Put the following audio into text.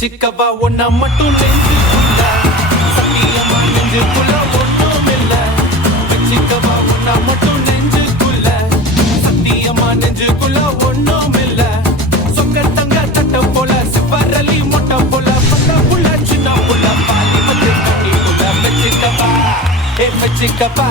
வச்சுக்கவா ஒன்னா மட்டும் நெஞ்சுக்குள்ள சத்தியமா நெஞ்சுக்குள்ள ஒண்ணும் இல்ல வச்சுக்கவா ஒன்னா மட்டும் நெஞ்சுக்குள்ள சத்தியமா நெஞ்சுக்குள்ள ஒண்ணும் இல்ல சொக்க தங்க தட்ட போல சிவரலி மொட்டை போல பட்ட புள்ள சின்ன புள்ள பாலி வந்து கட்டிக்குள்ள வச்சுக்கவா வச்சுக்கவா